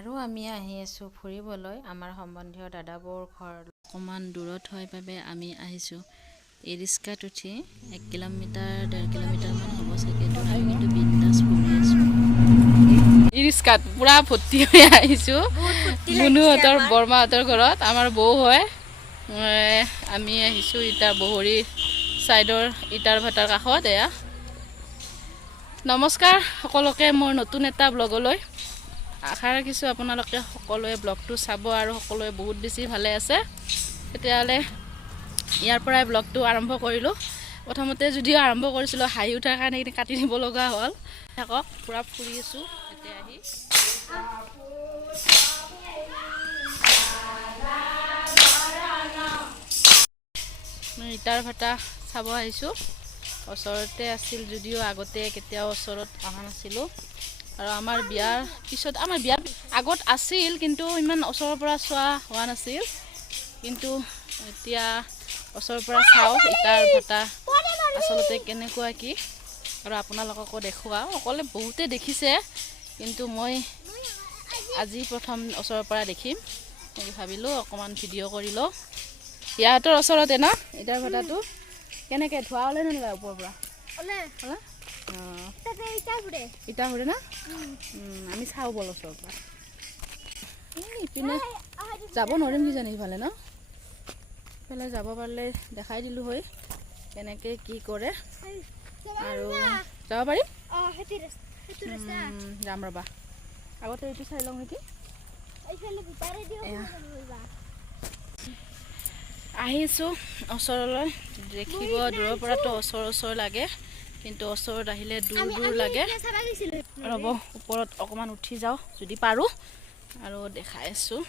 আৰু আমি আহি আছোঁ ফুৰিবলৈ আমাৰ সম্বন্ধীয় দাদাবোৰ ঘৰ অকণমান দূৰত হয় বাবে আমি আহিছোঁ ই ৰিক্সাত উঠি 1 কিলোমিটাৰ 1.5 কিলোমিটাৰমান হ'ব চাগে তো আমি কিন্তু বিন্দাছ ফুৰি আছোঁ ই ৰিক্সাত পুৰা ভৰ্তি হৈ আহিছোঁ মুনুহঁতৰ বৰমাহঁতৰ ঘৰত আমাৰ বৌ হয় আমি আহিছোঁ ইটা বহৰী চাইডৰ ইটাৰ ভাটাৰ কাষত এয়া নমস্কাৰ সকলোকে মোৰ নতুন এটা ব্লগলৈ আশা ৰাখিছোঁ আপোনালোকে সকলোৱে ব্লগটো চাব আৰু সকলোৱে বহুত বেছি ভালে আছে তেতিয়াহ'লে ইয়াৰ পৰাই ব্লগটো আৰম্ভ কৰিলোঁ প্ৰথমতে যদিও আৰম্ভ কৰিছিলোঁ হাঁহি উঠাৰ কাৰণে কাটি দিব লগা হ'ল থাকক পুৰা ফুৰি আছোঁ এতিয়া আহি ইটাৰ ভাটা চাব আহিছোঁ ওচৰতে আছিল যদিও আগতে কেতিয়াও ওচৰত অহা নাছিলোঁ আৰু আমাৰ বিয়াৰ পিছত আমাৰ বিয়াৰ আগত আছিল কিন্তু ইমান ওচৰৰ পৰা চোৱা হোৱা নাছিল কিন্তু এতিয়া ওচৰৰ পৰা চাওঁ ইটাৰ ভাটা আচলতে কেনেকুৱা কি আৰু আপোনালোককো দেখুৱাওঁ অকলে বহুতে দেখিছে কিন্তু মই আজি প্ৰথম ওচৰৰ পৰা দেখিম মই ভাবিলোঁ অকণমান ভিডিঅ' কৰি লওঁ ইয়াতৰ ওচৰতে না ইটাৰ ভাটাটো কেনেকৈ ধোৱা ওলাই নোলায় ওপৰৰ পৰা ইটা ঘূৰে না আমি চাওঁ বল ওচৰৰ পৰা ইপিনে যাব নোৱাৰিম কিজানি ইফালে ন ইফালে যাব পাৰিলে দেখাই দিলোঁ হয় কেনেকৈ কি কৰে আৰু যাব পাৰিম যাম ৰ'বা আগতে এইটো চাই লওঁ নেকি আহিছোঁ ওচৰলৈ দেখিব দূৰৰ পৰাতো ওচৰ লাগে কিন্তু ওচৰত আহিলে দূৰ লাগে ৰ'ব ওপৰত অকণমান উঠি যাওঁ যদি পাৰোঁ আৰু দেখাই আছোঁ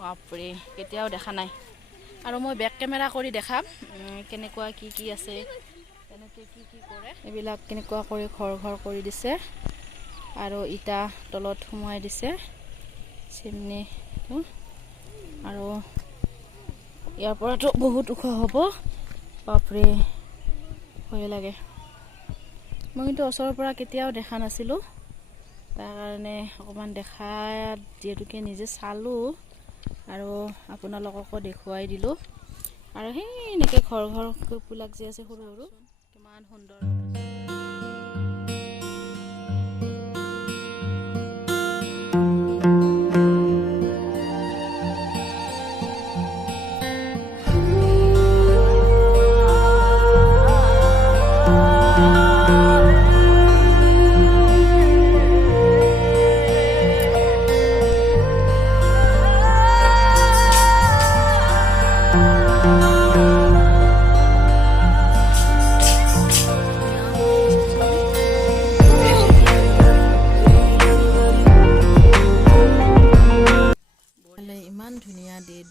বাপৰে কেতিয়াও দেখা নাই আৰু মই বেক কেমেৰা কৰি দেখাম কেনেকুৱা কি আছে কেনেকৈ কি কৰে এইবিলাক কেনেকুৱা কৰি ঘৰ কৰি দিছে আৰু ইটা তলত সোমোৱাই দিছে চিমনিটো আৰু ইয়াৰ পৰাতো বহুত ওখ হ'ব বাপৰে ভয় লাগে মই কিন্তু ওচৰৰ পৰা কেতিয়াও দেখা নাছিলোঁ তাৰ কাৰণে অকণমান দেখা যিহেতুকে নিজে চালোঁ আৰু আপোনালোককো দেখুৱাই দিলোঁ আৰু সেই এনেকৈ ঘৰবিলাক যে আছে সৰু সৰু কিমান সুন্দৰ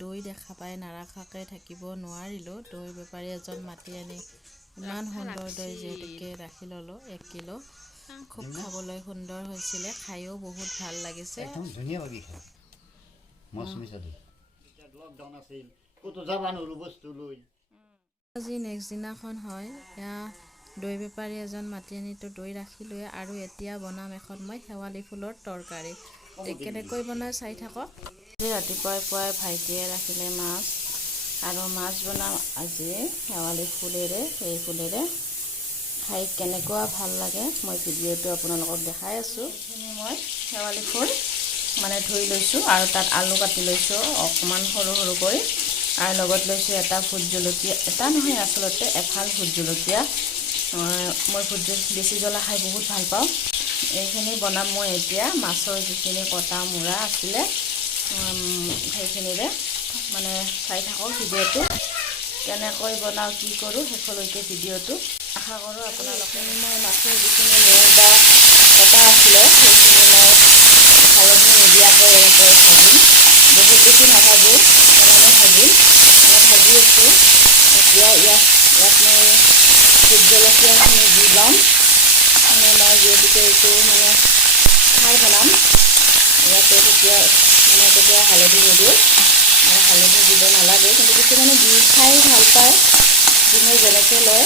দৈ দেখা পাই নাৰাখাকৈ থাকিব নোৱাৰিলোঁ দৈ বেপাৰী এজন মাতি আনি ইমান সুন্দৰ দৈ যিহেতুকে ৰাখি ল'লোঁ 1 কিলো খুব খাবলৈ সুন্দৰ হৈছিলে খায়ো বহুত ভাল লাগিছে আজি নেক্সট দিনাখন হয় এয়া দৈ বেপাৰী এজন মাতি আনিতো দৈ ৰাখিলোৱে আৰু এতিয়া বনাম এখন মই শেৱালি ফুলৰ তৰকাৰী কেনেকৈ বনাই চাই থাকক ৰাতিপুৱাই ভাইটিয়ে ৰাখিলে মাছ আৰু মাছ বনাম আজি শেৱালি ফুলেৰে এই ফুলেৰে খাই কেনেকুৱা ভাল লাগে মই ভিডিঅ'টো আপোনালোকক দেখাই আছোঁ মই শেৱালি ফুল মানে ধুই লৈছোঁ আৰু তাত আলু কাটি লৈছোঁ অকণমান সৰুকৈ আৰু লগত লৈছোঁ এটা ভোট জলকীয়া এটা নহয় আচলতে এফাল ভোট জলকীয়া মই ভোট বেছি জ্বলা খাই বহুত ভাল পাওঁ এইখিনি বনাম মই এতিয়া মাছৰ যিখিনি কটা মূৰা আছিলে সেইখিনিৰে মানে চাই থাকক ভিডিঅ'টো কেনেকৈ বনাওঁ কি কৰোঁ শেষলৈকে ভিডিঅ'টো আশা কৰোঁ আপোনালোকে মই মাছৰ যিখিনি মূৰ বা কটা আছিলে সেইখিনি মই হালধি নিদিয়াকৈ এনেকৈ ভাজিম বহুত বেছি নাভাজোঁ অকণমানে ভাজিম অলপ ভাজি আছোঁ এতিয়া ইয়াত মই ভোট জলকীয়াখিনি দি ল'ম মানে মই যিহেতুকে এইটো মানে খাৰ বনাম ইয়াতে তেতিয়া হালধি নিদিওঁ আৰু হালধি দিব নালাগে কিন্তু কিছুমানে দি খাই ভাল পায় যোনে যেনেকৈ লয়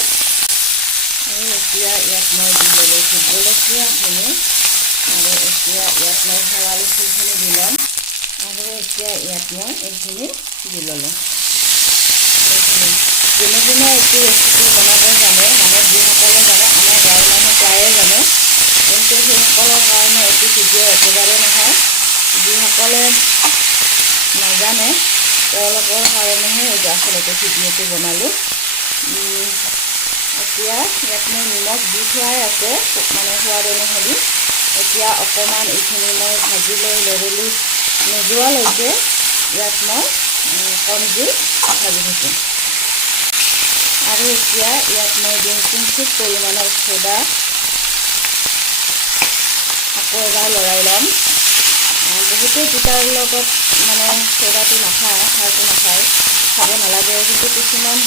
আৰু এতিয়া ইয়াত মই দি ল'লোঁ ভোট জলকীয়াখিনি আৰু এতিয়া ইয়াত মই শেৱালি ফুলখিনি দি ল'ম আৰু এতিয়া ইয়াত মই এইখিনি দি ল'লোঁ। যোনে যোনে এইটো ৰেচিপি বনাব জানে, মানে যিসকলে জানে, আমাৰ গাঁৱৰ মানুহ প্ৰায়ে জানে, কিন্তু সেইসকলৰ কাৰণে এইটো ভিডিঅ' একেবাৰে নহয়। যিসকলে নাজানে তেওঁলোকৰ কাৰণেহে এইটো আচলতে ভিডিঅ'টো বনালোঁ। এতিয়া ইয়াত মই নিমখ দি থোৱাই আছে, মানে সোৱাদ অনুসৰি। এতিয়া অকণমান এইখিনি মই ভাজি লৈ লেৰেলি নোযোৱালৈকে ইয়াত মই কম জুইত ভাজি থাকিম। আৰু এতিয়া ইয়াত মই দিম কিঞ্চিত পৰিমাণৰ চ'দা, আকৌ এবাৰ লৰাই ল'ম। বহুতে তিতাৰ লগত মানে চ'দাটো নাখায়, সাৰটো নাখায়, খাব নালাগে, কিন্তু কিছুমান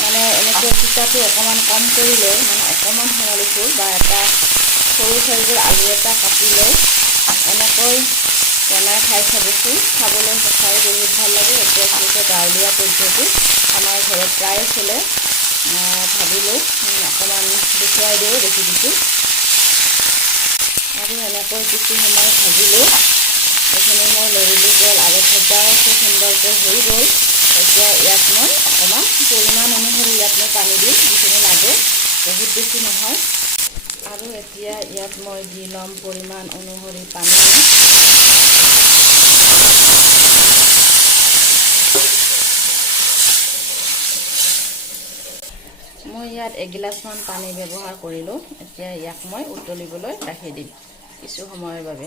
মানে এনেকৈ তিতাটো অকণমান কম কৰি লৈ, মানে অকণমান শেৱালি ফুল বা এটা সৰু চাইজৰ আলু এটা কাটি লৈ এনেকৈ বনাই খাই চাবচোন, খাবলৈ সঁচাই বহুত ভাল লাগে। এইটো আচলতে গাঁৱলীয়া পদ্ধতি, আমাৰ ঘৰত প্ৰায়ে চলে। ভাবিলোঁ অকণমান দেখুৱাই দিওঁ ৰেচিপিটো। আৰু এনেকৈ কিছু সময় ভাজিলোঁ, এইখিনি মোৰ লেৰেলি গ'ল আৰু ভজাও খুব সুন্দৰকৈ হৈ গ'ল। এতিয়া ইয়াত মই অকণমান পৰিমাণ অনুসৰি ইয়াত মই পানী দিম, যিখিনি লাগে, বহুত বেছি নহয়। আৰু এতিয়া ইয়াত মই দি ল'ম পৰিমাণ অনুসৰি পানী। মই ইয়াত এগিলাচমান পানী ব্যৱহাৰ কৰিলোঁ। এতিয়া ইয়াক মই উতলিবলৈ ৰাখি দিম কিছু সময়ৰ বাবে।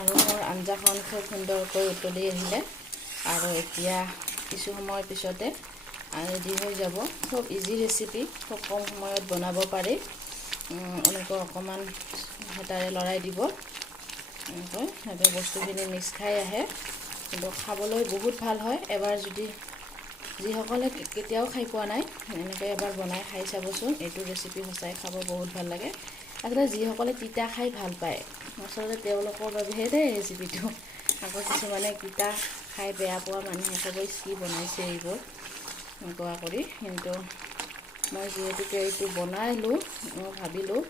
আৰু মোৰ আঞ্জাখন খুব সুন্দৰকৈ উতলি আহিলে, আৰু এতিয়া কিছু সময়ৰ পিছতে ৰেডি হৈ যাব। খুব ইজি ৰেচিপি, খুব কম সময়ত বনাব পাৰি। এনেকৈ অকণমান হেতাৰে লৰাই দিব, এনেকৈ যাতে বস্তুখিনি মিক্স খাই আহে, কিন্তু খাবলৈ বহুত ভাল হয়। এবাৰ যদি যিসকলে কেতিয়াও খাই পোৱা নাই, এনেকৈ এবাৰ বনাই খাই চাবচোন। এইটো ৰেচিপি সঁচাই খাব বহুত ভাল লাগে। আচলতে যিসকলে তিতা খাই ভাল পায়, আচলতে তেওঁলোকৰ বাবেহে দেই ৰেচিপিটো। আকৌ কিছুমানে তিতা খাই বেয়া পোৱা মানুহে ক'ব কি বনাইছে এইবোৰ এনেকুৱা কৰি, কিন্তু মই যিহেতুকে এইটো বনালোঁ, মই ভাবিলোঁ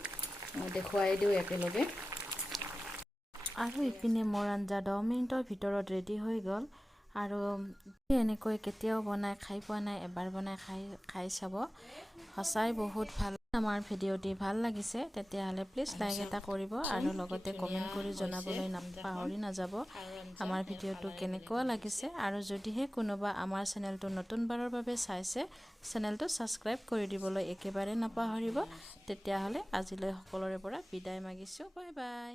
দেখুৱাই দিওঁ একেলগে। আৰু ইপিনে মোৰ আঞ্জা 10 মিনিটৰ ভিতৰত ৰেডি হৈ গ'ল। আৰু এনেকৈ কেতিয়াও বনাই খাই পোৱা নাই, এবাৰ বনাই খাই চাব, সঁচাই বহুত ভাল। আমাৰ ভিডিঅ'টি ভাল লাগিছে তেতিয়াহ'লে প্লিজ লাইক এটা কৰিব, আৰু লগতে কমেণ্ট কৰি জনাবলৈ পাহৰি নাযাব আমাৰ ভিডিঅ'টো কেনেকুৱা লাগিছে। আৰু যদিহে কোনোবা আমাৰ চেনেলটো নতুনবাৰৰ বাবে চাইছে, চেনেলটো ছাবস্ক্ৰাইব কৰি দিবলৈ একেবাৰে নাপাহৰিব। তেতিয়াহ'লে আজিলৈ সকলোৰে পৰা বিদায় মাগিছোঁ। Bye bye.